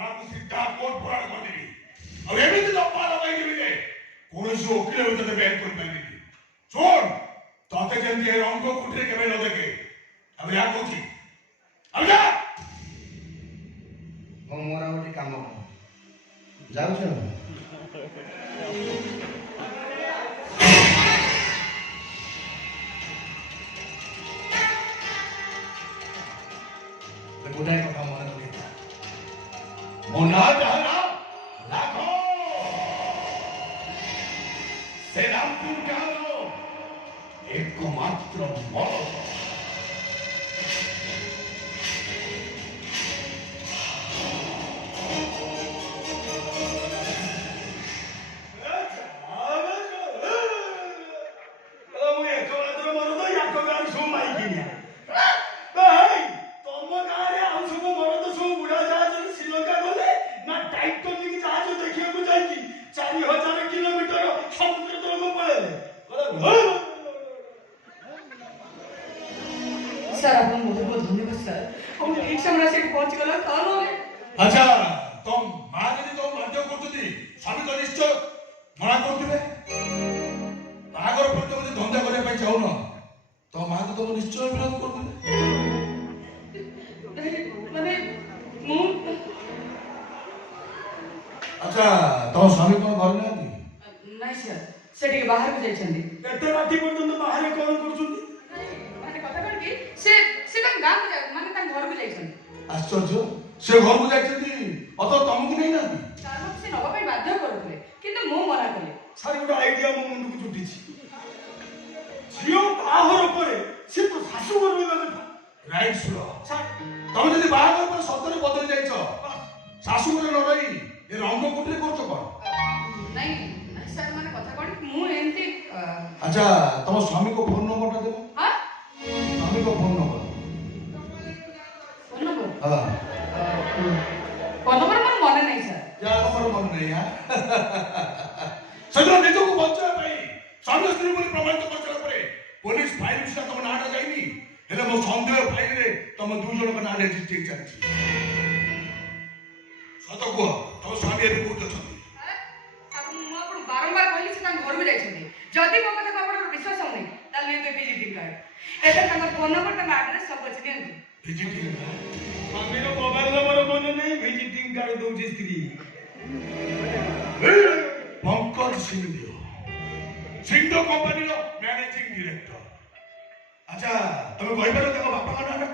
ତାକୁ ସିଧା କୋର୍ଟ ଫୋରାଡ଼ କରିଦେବି ଆଉ ଏମିତି ଦଫା ଲଗାଇଦେବି ଯେ କୌଣସି ଓକିଲ ବି ତତେ ବେଲ୍ କରିପାରିବିନି। ଶୁଣ ତତେ ଯେମିତି ଏ ରଙ୍ଗ କୋଠିରେ କେବେ ନ ଦେଖେ ଆଉ ଏହା କହୁଛି ଆଉ ଯା। ହଁ ମୋର ଆଉ ଗୋଟେ କାମ କର ଯାଉଛ ଗୋଟାଏ କଥା ମନେ ରଖିଥା ମୋ ନାଁ ଯାହା ନା ଲାଖ ସେ ରାମପୁର ଗାଁର एकमात्र मौत। सर आपको बहुत बहुत धन्यवाद सर हम ठीक समय से पहुंच गला कॉल हो अच्छा तुम मां यदि तुम बाध्य करछती स्वामी तो निश्चय मना करथिबे बागर पर तुम यदि धंधा करे पई चाहो न तो मां तो तुम निश्चय विरोध करथिबे माने मु अच्छा तो स्वामी कोन घर नै आती नहीं सर से ठीक बाहर को जाइछंदी एते राती पर्यंत बाहर कोन करछुंती माने कथा कण की से तम गां को जाय माने तम घर को जाइछंदी आश्चर्य से घर को जाइछंती अतो तुमको नै नाती सर हम से नवा पे बाध्य करथले किंतु मु मना कले सारी गोटे आइडिया मो मुंड को जुटिछि झियो बाहर परे से तो सासु घर रहबा कथा राइट सुनो सर तुम यदि बाहर पर सतरे बदल जाइछ सासु घर न रही ए रंग कोठरी करछ कोन नहीं सर माने कथा कण मु एंती अच्छा तुम स्वामी को फोन नंबर दे हां स्वामी को फोन नंबर फोन नंबर हां फोन नंबर मन मने नहीं सर या नंबर मन नहीं है सदर निजो को बच्चा भाई स्वामी स्त्री बोली प्रमाणित कर चला परे पुलिस फाइल से तुम नाटा जाईनी हेले मो संदेह फाइल रे तुम दु जण का ना रजिस्टर चाची सत को तुम स्वामी एबे कोत छथि बारंबार कहली से घर को जाइछन्ती जदी मो कथा को विश्वास होनी ताल ने तो विजिटिंग कार्ड एटा तंग फोन नंबर तंग एड्रेस सब अछि दियंती विजिटिंग स्वामी रो मोबाइल नंबर मन नहीं विजिटिंग कार्ड दउछि स्त्री पंकज सिंह सिंह कंपनी रो मैनेजिंग डायरेक्टर अच्छा तुम कहि पारो तक बापा का नाम